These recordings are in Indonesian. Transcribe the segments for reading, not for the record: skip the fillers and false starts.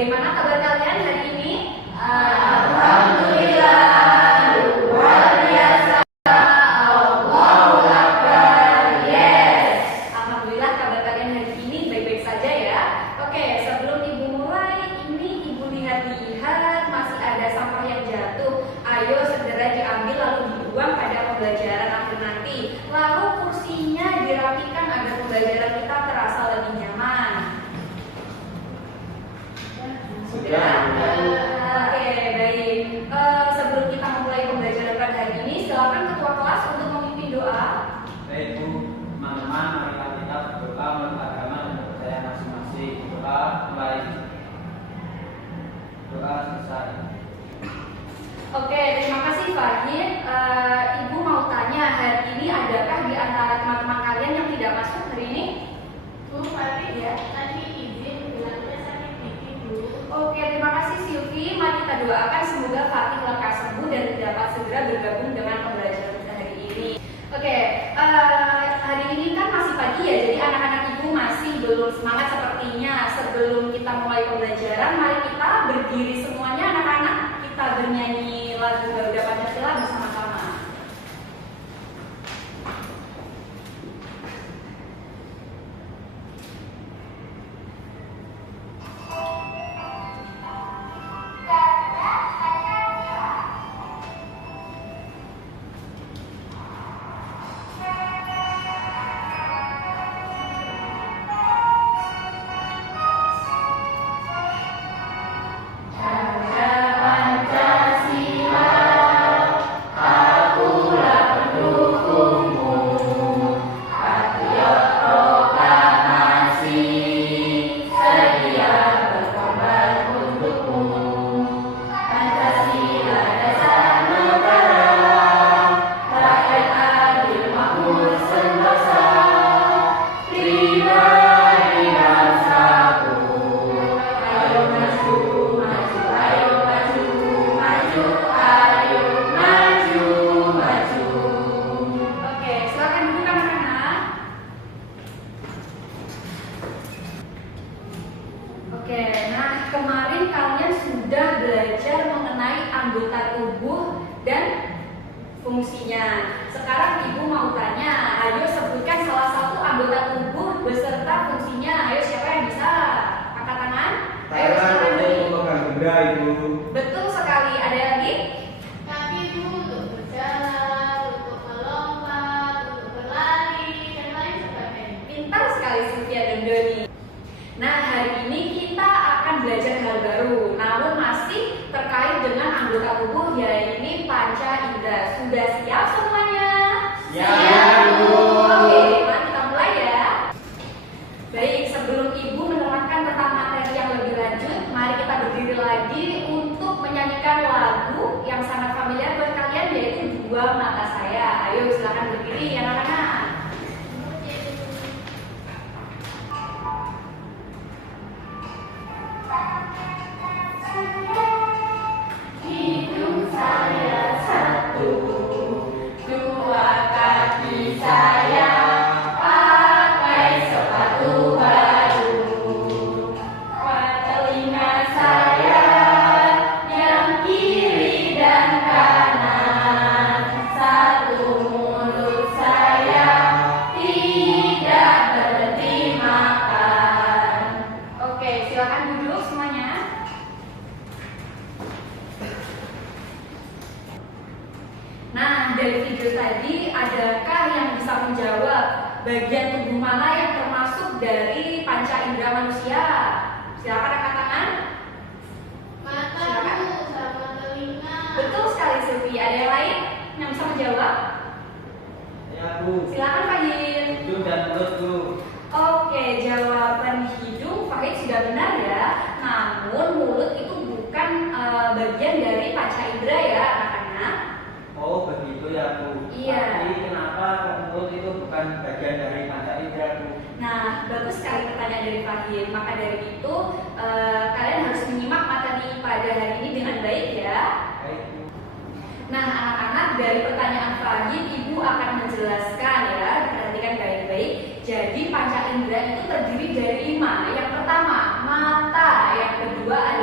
bagaimana kabar kalian hari ini? Alhamdulillah, luar biasa. Allahu Akbar. Yes. Alhamdulillah kabar kalian hari ini baik-baik saja ya. Oke, sebelum Ibu mulai, ini Ibu lihat-lihat masih ada sampah yang jatuh. Ayo segera diambil lalu dibuang pada pembelajaran akhir nanti. Lalu kursinya dirapikan agar pembelajaran kita terasa lebih nyaman. Sudah? Oke, baik. Sebelum kita memulai pembelajaran pada hari ini, silakan ketua kelas untuk memimpin doa. Baik Bu, teman-teman, marilah kita berdoa menurut agama dan kepercayaan masing-masing. Doa mulai. Doa selesai. Oke, terima kasih Fahid. Ibu mau tanya, hari ini adakah di antara teman-teman kalian yang tidak masuk hari ini? Bu, Fahid ya, tadi izin bilangnya sakit gigi Bu. Oke, terima kasih Silvi. Mari kita doakan semoga Fatih lekas sembuh dan dapat segera bergabung dengan pembelajaran kita hari ini. Oke, hari ini kan masih pagi ya, jadi anak-anak ibu masih belum semangat sepertinya. Sebelum kita mulai pembelajaran, mari kita berdiri semuanya anak-anak. Kita bernyanyi lagu Garuda Pancasila bersama-sama. Oke, nah kemarin kalian sudah belajar mengenai anggota tubuh dan fungsinya. Sekarang ibu mau tanya, ayo sebutkan salah satu anggota tubuh beserta fungsinya. Ayo siapa yang bisa? Angkat tangan. Ayo silakan. memegang benda Ibu. Betul sekali. Ada lagi? Kaki Bu untuk berjalan, untuk melompat, untuk berlari, dan lain sebagainya. Pintar sekali Sylvia dan Doni. Nah, hari ini kita akan belajar hal baru, namun masih terkait dengan anggota tubuh, yaitu panca indera. Sudah siap semuanya? Siap, Bu. Oke, mari kita mulai ya. Baik, sebelum Ibu menerangkan tentang materi yang lebih lanjut, mari kita berdiri lagi untuk menyanyikan lagu yang sangat familiar buat kalian, yaitu Dua Mata Saya. Ayo silakan berdiri ya anak-anak. Hidung saya satu, dua kaki saya pakai sepatu baru, dua telinga saya yang kiri dan kanan, satu mulut saya tidak berhenti makan. Oke, silakan duduk semuanya. Nah, dari video tadi, adakah yang bisa menjawab bagian tubuh mana yang termasuk dari panca indera manusia? Silakan angkat tangan. Mata Bu sama telinga. Betul sekali Sylvie. Ada yang lain yang bisa menjawab? Ya Bu. Silakan Fahid. Hidung dan mulut Bu. Oke, jawaban hidung Fahid sudah benar ya. Namun mulut itu bukan bagian dari panca indera ya anak-anak. Oh begitu ya Bu. Iya. Tapi kenapa mulut itu bukan bagian dari panca indera Bu? Nah, bagus sekali pertanyaan dari Fahid. Maka dari itu kalian harus menyimak materi pada hari ini dengan baik ya. Baik Bu. Nah, anak-anak, dari pertanyaan Fahid, Ibu akan menjelaskan ya. Perhatikan baik-baik. Jadi panca indera itu terdiri dari 5. Yang pertama mata, yang kedua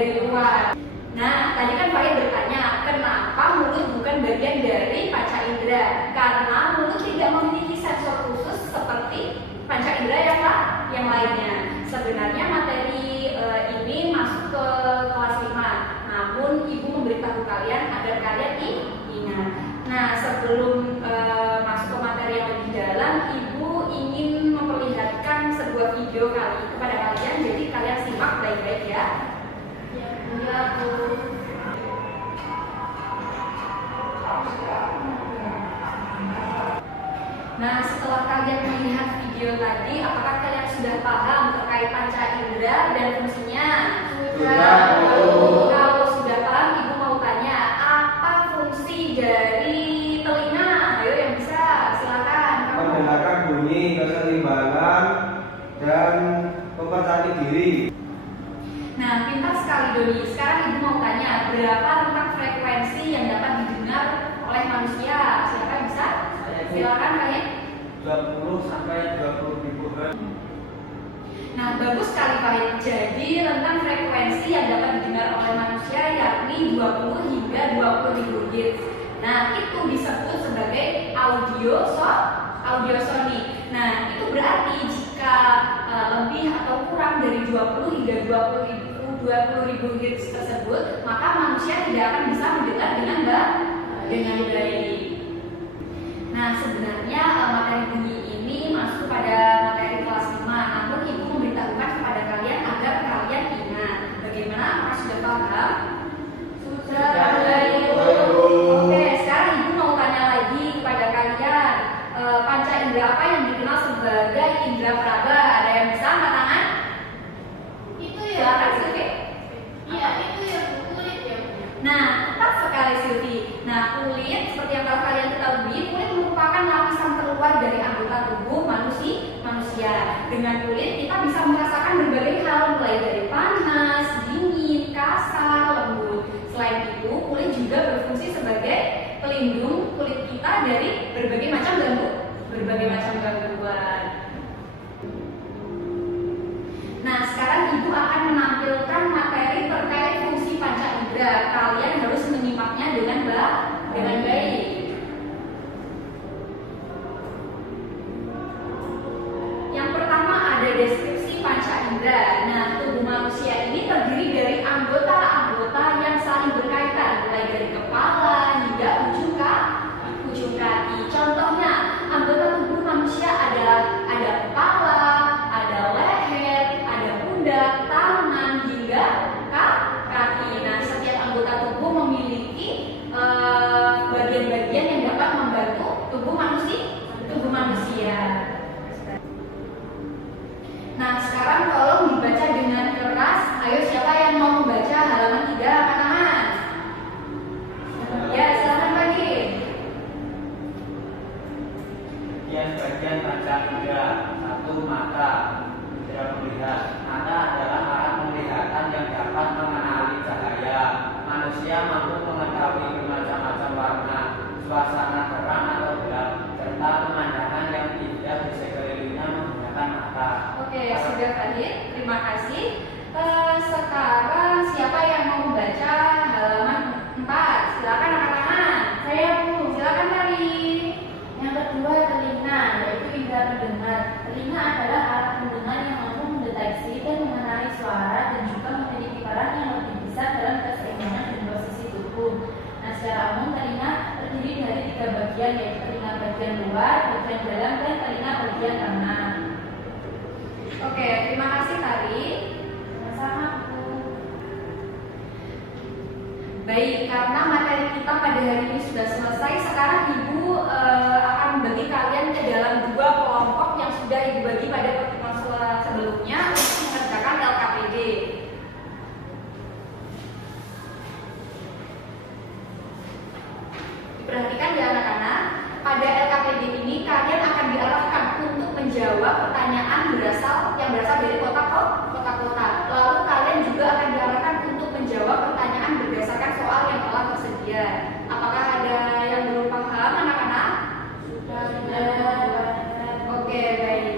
dari luar. Nah, tadi kan Fahid bertanya, kenapa mulut bukan bagian dari panca indera? Karena mulut tidak memiliki sensor khusus seperti panca indera yang lainnya. Sebenarnya materi ini masuk ke kelas 5, namun Ibu memberitahu kalian agar kalian ingat. Nah, sebelum masuk ke materi yang lebih dalam, Ibu ingin memperlihatkan sebuah video kepada kalian, jadi kalian simak baik-baik ya. Ya, Bu. Nah, setelah kalian melihat video tadi, apakah kalian sudah paham terkait panca indera dan fungsinya? Sudah, Bu. Kalau sudah paham, Ibu mau tanya, apa fungsi dari telinga? Ayo yang bisa, silakan. Mendengarkan bunyi, keseimbangan, dan mempercantik diri. Nah, pintar sekali Doni. Sekarang Ibu mau tanya, berapa rentang frekuensi yang dapat didengar oleh manusia? Siapa yang bisa? Silakan kalian. 20 sampai 20 ribu Hz. Nah, bagus sekali Fahid. Jadi rentang frekuensi yang dapat didengar oleh manusia yakni 20 hingga 20.000 Hz. Nah, itu disebut sebagai audiosonik. Nah, itu berarti jika lebih atau kurang dari 20 hingga 20.000 Hz tersebut, maka manusia tidak akan bisa mendengar dengan baik. Nah, sebenarnya materi bunyi ini masuk pada materi kelas 5, namun Ibu memberitahukan kepada kalian agar kalian ingat. Bagaimana? Apakah sudah paham? Sudah, Bu. Oke, sekarang Ibu mau tanya lagi kepada kalian, panca indera apa yang dikenal sebagai indera peraba? Ada yang bisa angkat tangan? Itu ya. Silakan Silvi. Iya, itu ya, Bu. Kulit ya, Bu. Nah, tepat sekali Silvi. Nah, kulit seperti yang telah kalian ketahui, kulit merupakan lapisan terluar dari anggota tubuh manusia. Dengan kulit kita bisa merasakan berbagai hal, mulai dari panas, dingin, kasar, lembut. Selain itu, kulit juga berfungsi sebagai pelindung kulit kita dari berbagai macam gangguan. Nah, sekarang Ibu akan menampilkan materi terkait fungsi panca indera. Kalian harus menyimaknya dengan baik. Yang pertama ada deskripsi panca indera. Nah, tubuh manusia ini terdiri dari anggota-anggota yang saling berkaitan, mulai dari kepala hingga ujung kaki. Contohnya, anggota tubuh manusia ada kepala, ada leher, ada pundak, tangan hingga kaki. Nah, setiap anggota tubuh memiliki bagian-bagian yang dapat membantu tubuh manusia. Nah, sekarang tolong dibaca dengan keras. Ayo, siapa yang mau membaca halaman 3, angkat tangan. Ya, silakan lagi. Bagian panca indera. 1. Mata. Indera melihat. Mata adalah alat penglihatan yang dapat mengenali cahaya. Manusia mampu mengetahui bermacam-macam warna, suasana terang atau gelap, serta pemandangan yang indah di sekelilingnya menggunakan mata. Oke, sudah Fahid. Terima kasih. Sekarang siapa yang mau membaca halaman 4? Silakan angkat tangan. Saya, Bu. Silakan Mari. Yang kedua, telinga, yaitu indera mendengar. Telinga adalah alat pendengar yang mampu mendeteksi dan mengenali suara dan juga memiliki peran yang lebih besar dalam keseimbangan dan posisi tubuh. Nah, secara umum telinga terdiri dari 3 bagian, yaitu telinga bagian luar, bagian dalam, dan telinga bagian tengah. Oke, terima kasih Tari. Sama-sama, Bu. Baik, karena materi kita pada hari ini sudah selesai, sekarang Ibu akan membagi kalian ke dalam 2 kelompok yang sudah Ibu bagi pada pertemuan sebelumnya untuk mengerjakan LKPD. Perhatikan ya anak-anak, pada LKPD ini kalian akan diarahkan untuk menjawab pertanyaan yang berasal dari kota-kota. Lalu kalian juga akan diarahkan untuk menjawab pertanyaan berdasarkan soal yang telah tersedia. Apakah ada yang belum paham anak-anak? Sudah. Oke, baik.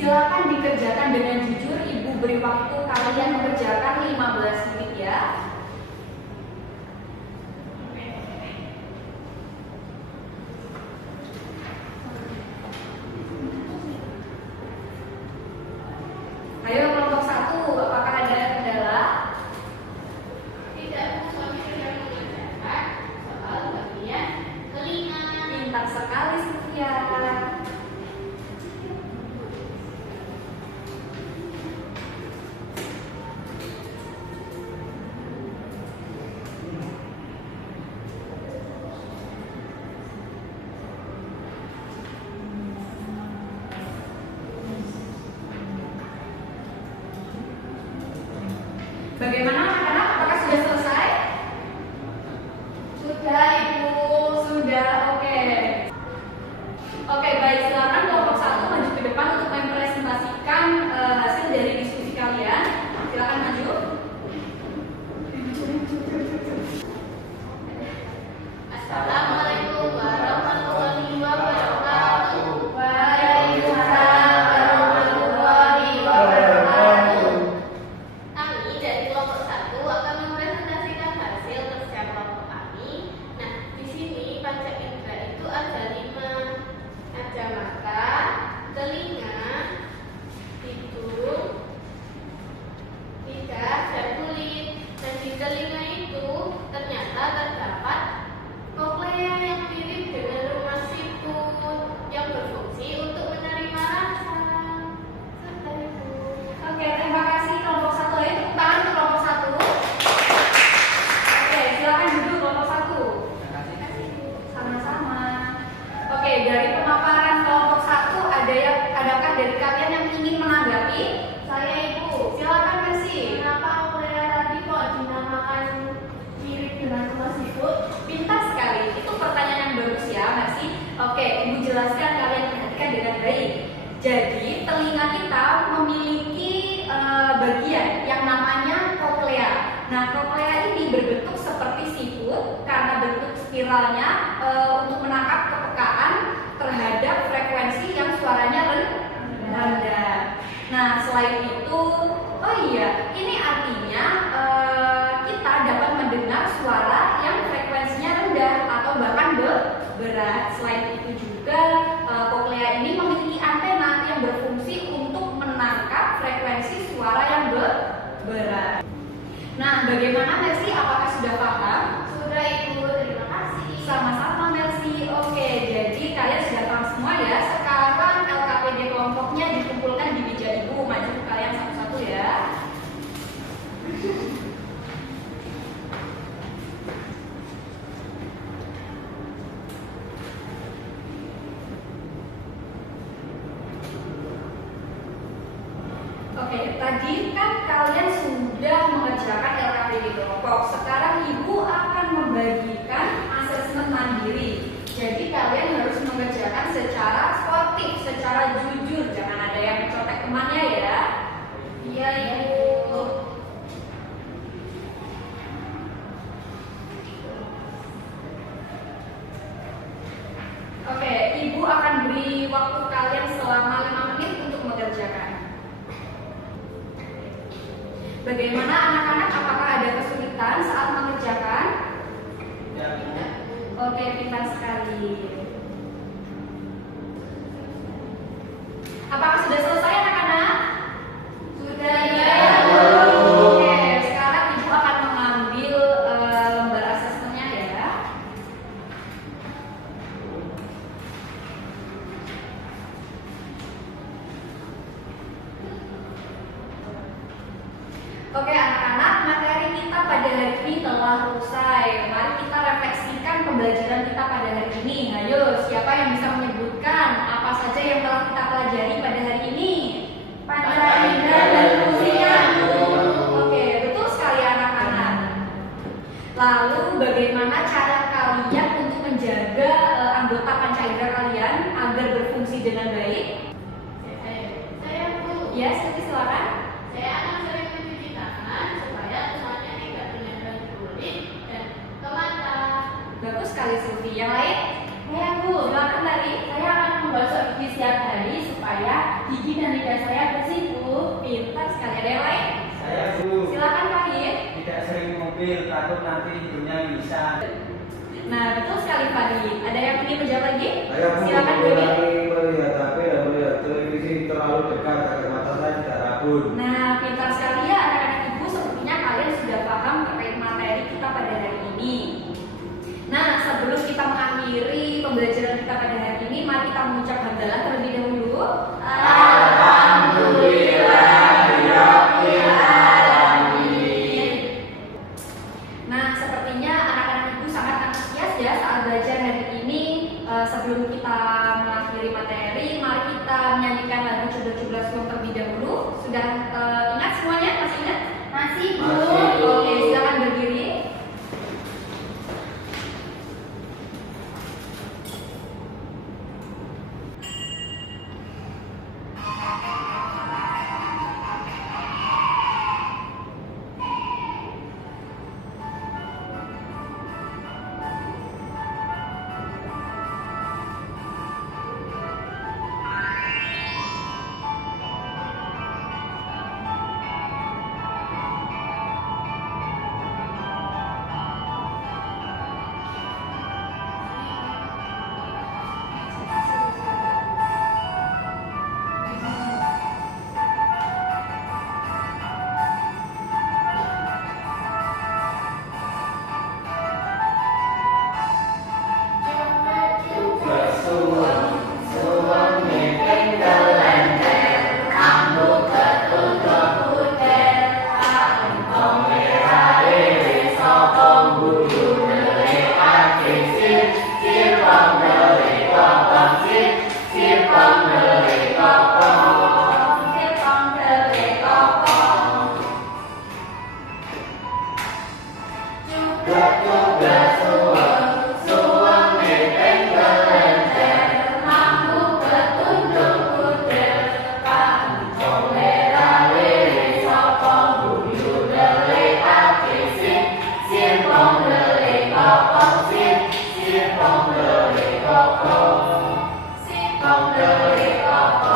Silakan dikerjakan dengan jujur. Ibu beri waktu kalian mengerjakan 15 menit ya. Ayo kelompok 1, apakah ada kendala? Tidak, kami sudah mengerjakan soal bagian telinga. Pintar sekali Sylvia. Bagaimana anak-anak? Apakah sudah selesai? Sudah Ibu, sudah. Oke. Oke, baik, silakan kelompok 1 maju ke depan untuk mempresentasikan hasil dari diskusi kalian. Silakan maju. Assalamualaikum warahmatullahi wabarakatuh. Waalaikumsalam warahmatullahi wabarakatuh. Kami dari kelompok 1 akan mempresentasikan hasil kerja kelompok kami. Nah, di sini panca indera itu ada 5. Ada mata, telinga, hidung, lidah, dan kulit. Dan di telinga itu ternyata terdapat koklea yang mirip dengan rumah siput yang berfungsi untuk menerima rasa. Sudah itu. Oke, terima kasih kelompok 1. Ayo tepuk tangan untuk kelompok 1. Oke, silakan duduk kelompok 1. Terima kasih. Sama-sama. Oke, dari pemaparan kelompok 1 adakah dari kalian yang ingin menanggapi? Saya Ibu. Silakan Mercy. Kenapa koklea tadi kok dinamakan mirip dengan rumah siput? Pintar sekali. Itu pertanyaan yang bagus ya, Mercy. Oke, Ibu jelaskan, kalian perhatikan dengan baik. Jadi, telinga kita memiliki bagian yang namanya koklea. Nah, koklea ini berbentuk seperti siput karena bentuk spiralnya untuk menangkap kepekaan terhadap frekuensi yang suaranya rendah. Nah, selain itu, oh iya, ini artinya kita dapat mendengar suara yang frekuensinya rendah atau bahkan berat. Selain itu juga koklea ini memiliki antena yang berfungsi untuk menangkap frekuensi suara yang berat. Nah, bagaimana Mercy? Apakah sudah paham? Sudah Ibu, terima kasih. Sama-sama Mercy. Oke, jadi kalian sudah paham semua ya. Sekarang LKPD kelompoknya dikumpulkan di meja Ibu. Maju kalian satu-satu ya. Oke, tadi kan kalian sudah mengerjakan LKPD kelompok. Sekarang Ibu akan membagikan asesmen mandiri. Jadi kalian harus mengerjakan secara sportif, secara jujur. Jangan ada yang mencontek temannya ya. Iya Ibu. Oke, Ibu akan beri waktu kalian selama 5 menit untuk mengerjakan. Bagaimana anak-anak? Apakah ada kesulitan saat mengerjakan? Tidak. Oke, pintar sekali. Apakah sudah selesai anak-anak? Sudah ya. Oke, sekarang Ibu akan mengambil lembar asesmennya ya. Oke anak-anak, materi kita pada hari ini telah usai. Mari kita refleksikan pembelajaran kita pada hari ini. Ayo, siapa yang bisa menyebutkan apa saja yang telah kita pelajari pada hari ini? Panca indera dan fungsinya. Oke, betul sekali anak-anak. Lalu bagaimana cara kalian untuk menjaga anggota panca indera kalian agar berfungsi dengan baik? Saya Bu. Ya, silakan. Saya akan sering mencuci tangan supaya semuanya tidak menempel di kulit dan ke mata. Bagus sekali Sylvie. Yang lain? Saya Bu, Silakan tadi. saya akan menggosok gigi setiap hari supaya gigi dan lidah saya bersih Bu. Pintar sekali. Ada yang lain? Saya Bu, Silakan Fahid. tidak sering mobil, takut nanti hidungnya bisa. Nah, betul sekali Fahid. Ada yang ingin menjawab lagi? Saya pun Silakan Dewi. mengurangi melihat HP dan melihat televisi terlalu dekat agar mata saya tidak rabun. Nah, pintar sekali ya anak-anak ibu. Sepertinya kalian sudah paham terkait materi kita pada hari ini. Nah, sebelum kita mengakhiri pembelajaran kita pada hari ini, mari kita mengucap hamdalah terlebih dahulu. Alhamdulillahirabbil alamin. Nah, sepertinya anak-anak ibu sangat antusias ya saat belajar hari ini. Sebelum kita mengakhiri materi, mari kita menyanyikan lagu Coblos-Coblos terlebih dahulu. Sudah ingat semuanya? Masih ingat? Masih Bu. Masih. Oke, silakan berdiri.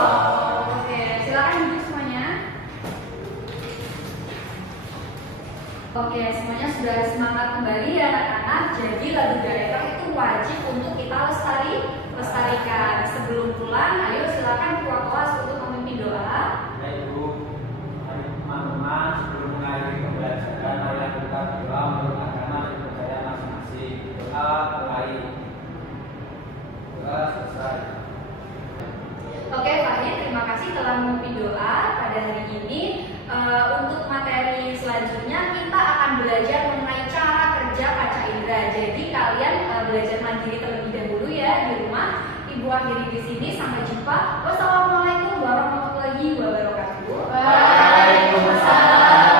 Oke, silakan duduk semuanya. Oke, semuanya sudah semangat kembali ya anak-anak. Jadi lagu daerah itu wajib untuk kita lestarikan. Sebelum pulang, ayo silakan ketua kelas untuk memimpin doa. Baik Bu, mari teman-teman sebelum mengakhiri pembelajaran, marilah kita berdoa menurut agama dan kepercayaan masing-masing. Doa mulai. Doa selesai. Oke, Fahid, terima kasih telah memimpin doa pada hari ini. Untuk materi selanjutnya kita akan belajar mengenai cara kerja kaca indera. Jadi kalian belajar mandiri terlebih dahulu ya di rumah. Ibu akhiri di sini. Sampai jumpa. Wassalamualaikum warahmatullahi wabarakatuh. Waalaikumsalam.